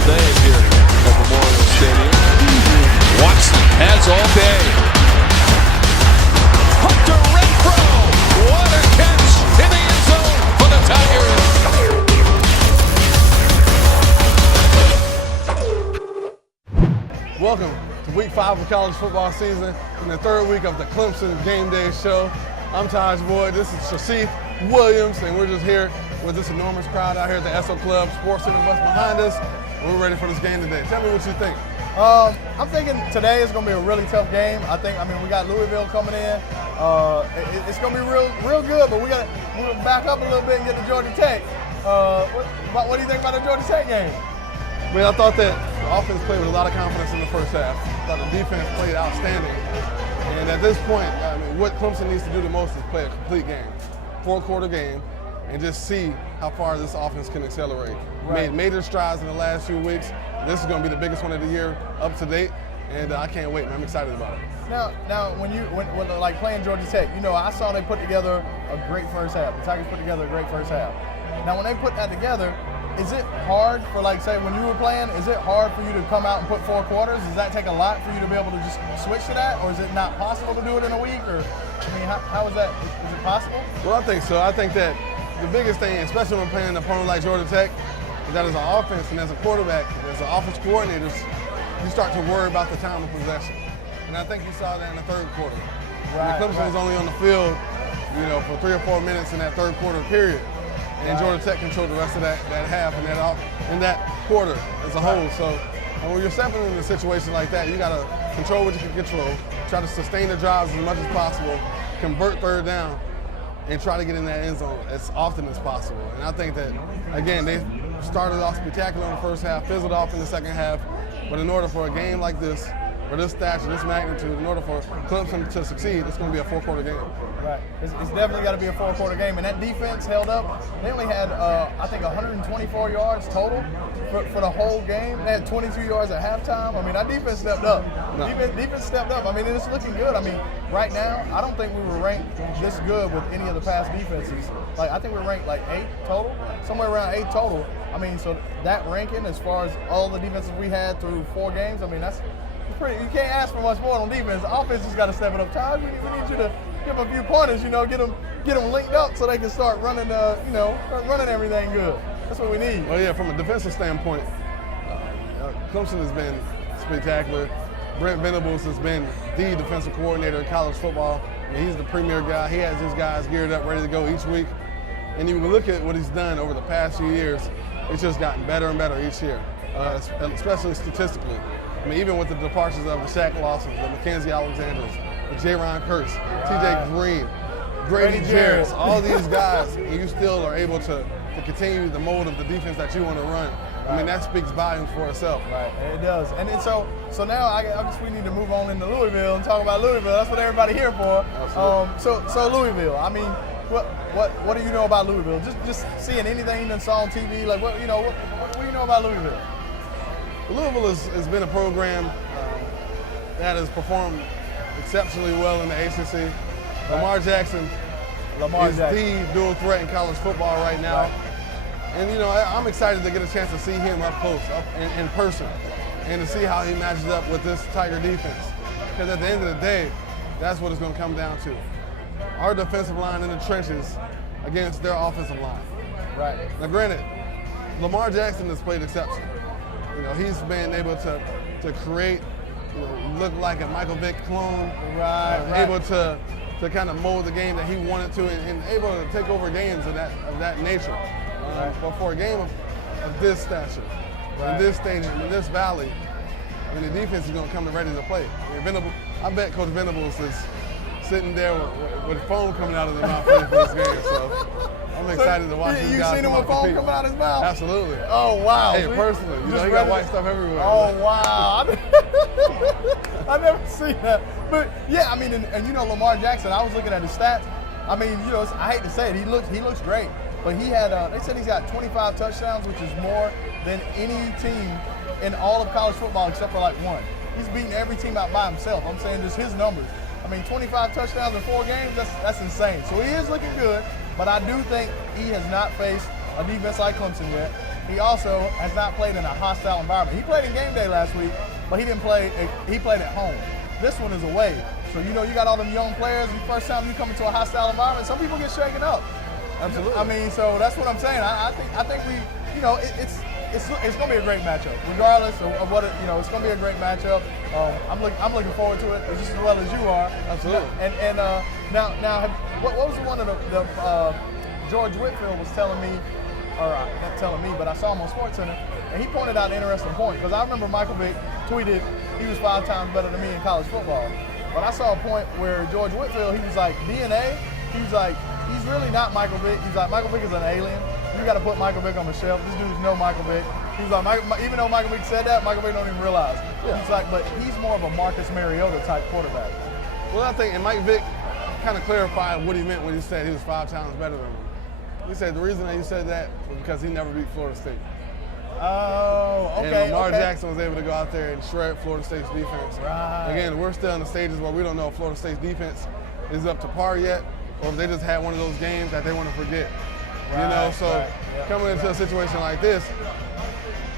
beautiful day here at Memorial Stadium. Watson has all day. Hunter Renfro, what a catch in the end zone for the Tigers. Welcome to week 5 of college football season and the third week of the Clemson Game Day Show. I'm Tajh Boyd, this is Shasif Williams, and we're just here with this enormous crowd out here at the Esso Club Sports Center bus behind us. We're ready for this game today. Tell me what you think. I'm thinking today is going to be a really tough game. I mean, we got Louisville coming in. It's going to be real good, but we're going to back up a little bit and get to Georgia Tech. What do you think about the Georgia Tech game? I mean, I thought that the offense played with a lot of confidence in the first half. I thought the defense played outstanding. And at this point, I mean, what Clemson needs to do the most is play a complete game, 4-quarter game, and just see how far this offense can accelerate. Right. Made major strides in the last few weeks. This is going to be the biggest one of the year up to date, and I can't wait, man. I'm excited about it. Now, when like playing Georgia Tech, I saw they put together a great first half. The Tigers put together a great first half. Now, when they put that together, is it hard for, like, say, when you were playing, is it hard for you to come out and put 4 quarters? Does that take a lot for you to be able to just switch to that? Or is it not possible to do it in a week? Or, I mean, how is that? Is it possible? Well, I think so. I think that the biggest thing, especially when playing an opponent like Georgia Tech, is that as an offense and as a quarterback, as an offense coordinators, you start to worry about the time of possession. And I think you saw that in the third quarter. Right, Clemson was only on the field, for 3 or 4 minutes in that third quarter period. And Georgia Tech controlled the rest of that half and that quarter as a whole. So when you're stepping in a situation like that, you got to control what you can control, try to sustain the drives as much as possible, convert third down, and try to get in that end zone as often as possible. And I think that, again, they started off spectacular in the first half, fizzled off in the second half. But in order for a game like this, for this stature, this magnitude, in order for Clemson to succeed, it's going to be a 4-quarter game. Right. It's definitely got to be a 4-quarter game. And that defense held up. They only had, I think, 124 yards total for the whole game. They had 22 yards at halftime. I mean, that defense stepped up. No. Defense stepped up. I mean, it's looking good. I mean, right now, I don't think we were ranked this good with any of the past defenses. Like, I think we're ranked like 8 total, somewhere around 8 total. I mean, so that ranking, as far as all the defenses we had through 4 games, I mean, that's pretty. You can't ask for much more on defense. The offense just got to step it up. Tajh, we need you to give them a few pointers. Get them linked up so they can start running. Start running everything good. That's what we need. Well, yeah, from a defensive standpoint, Clemson has been spectacular. Brent Venables has been the defensive coordinator in college football. I mean, he's the premier guy. He has his guys geared up, ready to go each week. And you look at what he's done over the past few years, it's just gotten better and better each year, especially statistically. I mean, even with the departures of the Shaq Lawsons, the Mackenzie Alexanders, the J-Ron Kurtz, TJ Green, Grady Jarrett, all these guys, and you still are able to continue the mold of the defense that you want to run. I mean, that speaks volumes for itself. Right, it does. And then so now I guess we need to move on into Louisville and talk about Louisville. That's what everybody here for. So Louisville. I mean, what do you know about Louisville? Just seeing anything you saw on TV, like what do you know about Louisville? Louisville has been a program that has performed exceptionally well in the ACC. Right. Lamar Jackson is the dual threat in college football right now. Right. And, I'm excited to get a chance to see him up close, in person, and to see how he matches up with this Tiger defense. Because at the end of the day, that's what it's going to come down to. Our defensive line in the trenches against their offensive line. Right. Now, granted, Lamar Jackson has played exceptional. He's been able to create, look like a Michael Vick clone. Right. Able to kind of mold the game that he wanted to, and able to take over games of that nature. But for a game of this stature, in this stadium, in this valley, I mean, the defense is going to come ready to play. I bet Coach Venables is sitting there with foam coming out of their mouth ready for this game. So I'm excited to watch these guys. You seen him with foam coming out of his mouth? Absolutely. Oh, wow. Hey, personally, he got white stuff everywhere. Oh, wow. I've never seen that. But, yeah, I mean, and Lamar Jackson, I was looking at his stats. I mean, I hate to say it, he looks great. But he had, they said he's got 25 touchdowns, which is more than any team in all of college football except for like one. He's beating every team out by himself. I'm saying just his numbers. I mean, 25 touchdowns in 4 games, that's insane. So he is looking good, but I do think he has not faced a defense like Clemson yet. he also has not played in a hostile environment. He played in game day last week, but he didn't play. He played at home. This one is away. So you got all them young players. The first time you come into a hostile environment, some people get shaken up. Absolutely. I mean, so that's what I'm saying. I think we, it's going to be a great matchup, regardless of what it's going to be a great matchup. I'm looking forward to it just as well as you are. Absolutely. And now, what was the one of the George Whitfield was telling me, or not telling me, but I saw him on SportsCenter, and he pointed out an interesting point because I remember Michael Vick tweeted he was 5 times better than me in college football, but I saw a point where George Whitfield, he was like DNA, he was like he's really not Michael Vick. He's like Michael Vick is an alien. You got to put Michael Vick on the shelf. This dude's no Michael Vick. He's like even though Michael Vick said that, Michael Vick don't even realize. Yeah. He's like, but he's more of a Marcus Mariota type quarterback. Well, I think, and Mike Vick kind of clarified what he meant when he said he was 5 times better than him. He said the reason that he said that was because he never beat Florida State. Oh, okay. And Lamar Jackson was able to go out there and shred Florida State's defense. Right. Again, we're still in the stages where we don't know if Florida State's defense is up to par yet, or if they just had one of those games that they want to forget. Right, coming into a situation like this,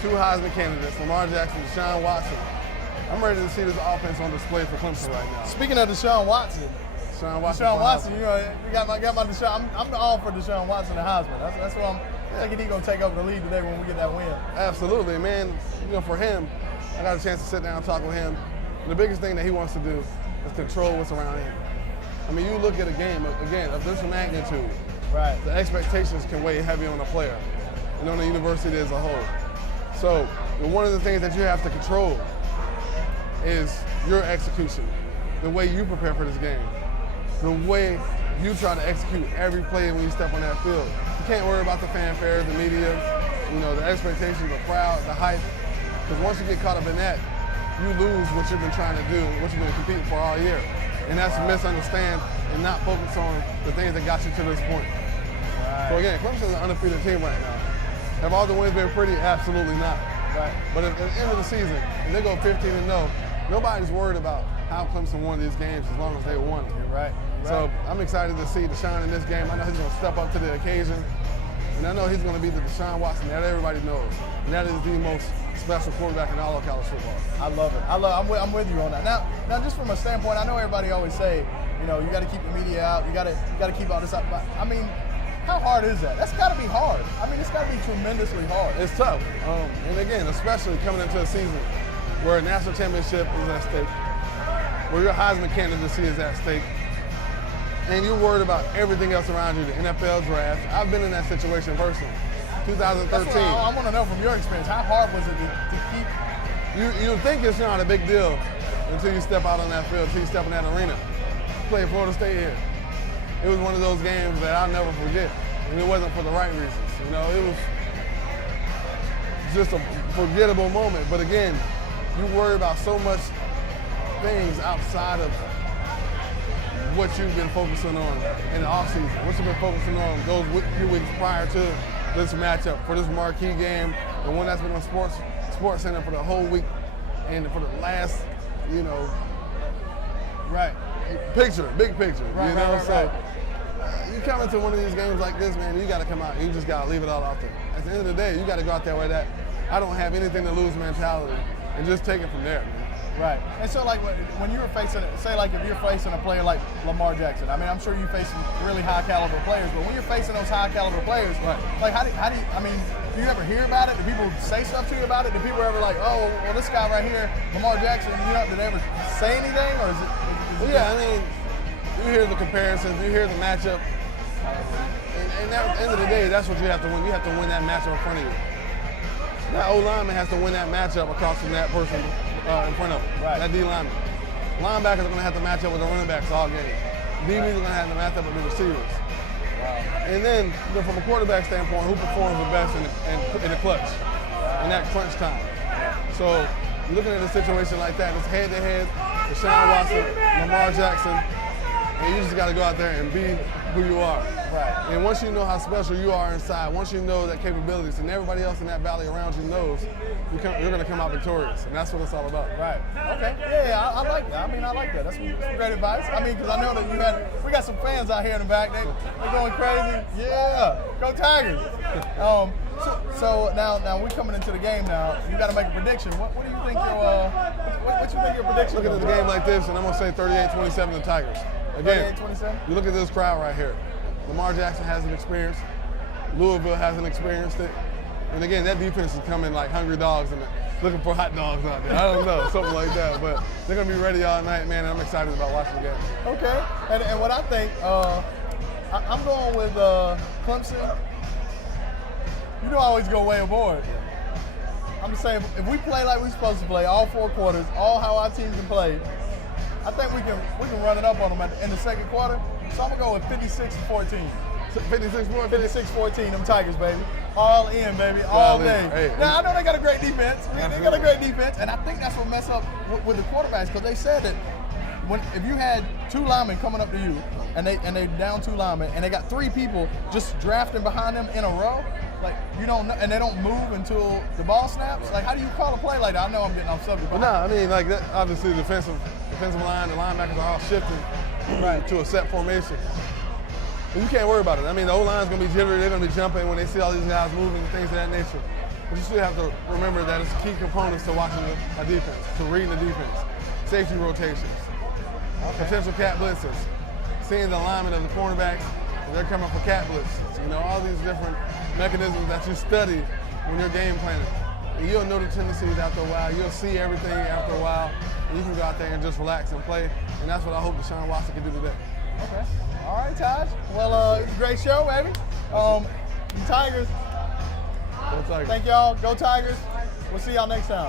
2 Heisman candidates, Lamar Jackson, Deshaun Watson. I'm ready to see this offense on display for Clemson right now. Speaking of Deshaun Watson, you got my Deshaun. I'm all for Deshaun Watson and Heisman. That's what I'm thinking. He's gonna take over the league today when we get that win. Absolutely, man. For him, I got a chance to sit down and talk with him. And the biggest thing that he wants to do is control what's around him. I mean, you look at a game again of this magnitude. Right. The expectations can weigh heavy on a player and on the university as a whole. So one of the things that you have to control is your execution, the way you prepare for this game, the way you try to execute every play when you step on that field. You can't worry about the fanfare, the media, the expectations, the crowd, the hype, because once you get caught up in that, you lose what you've been trying to do, what you've been competing for all year. And that's to misunderstand and not focus on the things that got you to this point. Right. So again, Clemson's an undefeated team right now. Have all the wins been pretty? Absolutely not. Right. But at the end of the season, if they go 15-0, nobody's worried about how Clemson won these games as long as they won them. You're right. So I'm excited to see Deshaun in this game. I know he's going to step up to the occasion. And I know he's going to be the Deshaun Watson that everybody knows. And that is the most special quarterback in all of college football. I love it. I'm with you on that. Now, just from a standpoint, I know everybody always say, you got to keep the media out. You got to keep all this out. But I mean, how hard is that? That's got to be hard. I mean, it's got to be tremendously hard. It's tough. And again, especially coming into a season where a national championship is at stake, where your Heisman candidacy is at stake, and you're worried about everything else around you, the NFL draft. I've been in that situation personally. 2013. That's what I want to know from your experience. How hard was it to keep? You think it's not a big deal until you step out on that field, until you step in that arena. Playing Florida State here. It was one of those games that I'll never forget. And it wasn't for the right reasons. It was just a forgettable moment. But again, you worry about so much things outside of what you've been focusing on in the offseason, what you've been focusing on those few weeks prior to this matchup, for this marquee game, the one that's been on Sports Center for the whole week and for the last, big picture. Right. You come into one of these games like this, man, you got to come out. You just got to leave it all out there. At the end of the day, you got to go out there with that I don't have anything to lose mentality and just take it from there, man. Right. And so, like, when you were facing, say, like, if you're facing a player like Lamar Jackson, I mean, I'm sure you're facing really high-caliber players, but when you're facing those high-caliber players, right, like, how do you, I mean, do you ever hear about it? Do people say stuff to you about it? Do people ever like, oh, well, this guy right here, Lamar Jackson, did they ever say anything? Or is it well, yeah, I mean, you hear the comparisons, you hear the matchup, and at the end of the day, that's what you have to win. You have to win that matchup in front of you. That O-lineman has to win that matchup across from that person in front of him, right, that D-lineman. Linebackers are going to have to match up with the running backs all game. DBs are going to have to match up with the receivers. Wow. And then, from a quarterback standpoint, who performs the best in the clutch, in that crunch time. So, looking at a situation like that, it's head-to-head, Deshaun Watson, Lamar Jackson, and you just got to go out there and be who you are. Right. And once you know how special you are inside, once you know that capabilities, and everybody else in that valley around you knows, you're going to come out victorious, and that's what it's all about. Right. Okay. Yeah, I like that. I mean, I like that. That's some great advice. I mean, because I know that we got some fans out here in the back. They're going crazy. Yeah. Go Tigers. So now we're coming into the game now. You got to make a prediction. What do you think what you think your prediction? Looking at the game like this, and I'm gonna say 38-27 the Tigers. Again, 38-27. you look at this crowd right here. Lamar Jackson hasn't experienced. Louisville hasn't experienced it. And again, that defense is coming like hungry dogs and looking for hot dogs out there. I don't know, something like that. But they're gonna be ready all night, man. And I'm excited about watching the game. Okay. And what I think, I'm going with Clemson. You know I always go way aboard. I'm just saying, if we play like we're supposed to play, all 4 quarters, all how our team can play, I think we can run it up on them in the second quarter. So I'm gonna go with 56-14. 56-14, them Tigers, baby. All in, baby, all day. Hey, now, I know they got a great defense. They got a great defense, and I think that's what messed up with the quarterbacks, because they said that if you had 2 linemen coming up to you, and they down 2 linemen, and they got 3 people just drafting behind them in a row, like, you don't know, and they don't move until the ball snaps. Like, how do you call a play like that? I know I'm getting off subject. But no, I mean, like, that, obviously the defensive line, the linebackers are all shifting to a set formation. But you can't worry about it. I mean, the O-line's going to be jittery. They're going to be jumping when they see all these guys moving and things of that nature. But you still have to remember that it's key components to watching a defense, to reading the defense. Safety rotations, potential cat blitzes, seeing the alignment of the cornerbacks, and they're coming for cat blitzes. You know, all these different mechanisms that you study when you're game planning. And you'll know the tendencies after a while. You'll see everything after a while. And you can go out there and just relax and play. And that's what I hope Deshaun Watson can do today. Okay. All right, Tajh. Well, great show, baby. The Tigers. Go Tigers. Thank y'all. Go Tigers. We'll see y'all next time.